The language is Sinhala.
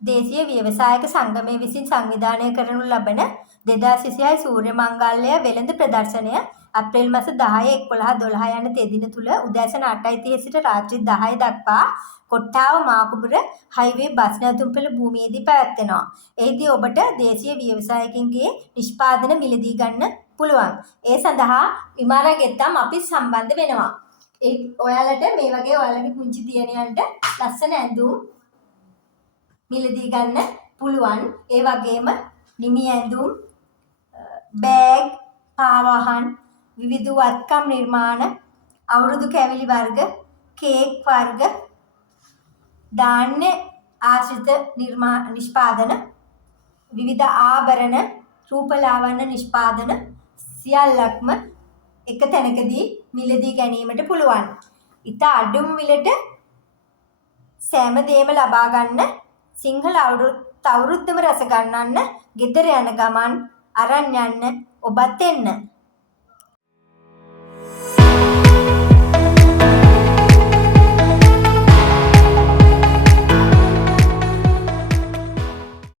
දේශීය ව්‍යවසායක සංගමය විසින් සංවිධානය කරනු ලබන 2026 සූර්ය මංගල්‍ය වෙළඳ ප්‍රදර්ශනය අප්‍රේල් මාස 10, 11, 12 යන තෙදින තුල උදෑසන 8:30 සිට රාත්‍රී 10 දක්වා කොට්ටාව මාකුඹුර හයිවේ බස් නැවතුම්පොළ භූමියේදී පැවැත්වෙනවා. එහිදී ඔබට දේශීය ව්‍යවසායකින්ගේ නිෂ්පාදන මිලදී ගන්න පුළුවන්. ඒ සඳහා විමාන ගෙත්තම් අපි සම්බන්ධ වෙනවා. ඔයාලට මේ වගේ ඔයාලගේ පුංචි දියණියන්ට ලස්සන ඇඳුම් මිලදී ගන්න පුළුවන්. ඒ වගේම නිමි ඇඳුම්, බෑග්, පාවාහන්, විවිධ වත්කම් නිර්මාණ, අවුරුදු කැවිලි වර්ග, කේක් වර්ග, ධාන්‍ය ආශ්‍රිත නිෂ්පාදන, විවිධ ආභරණ, රූපලාවන්‍ය නිෂ්පාදන සියල්ලක්ම එක තැනකදී මිලදී ගැනීමට පුළුවන්. ඉතා අඩු මිලට සෑම දෙයක්ම ලබා ගන්න සිංහල අවුරුද්දම රස ගන්නන්න ගෙදර යන ගමන් අරන් යන්න ඔබත් එන්න.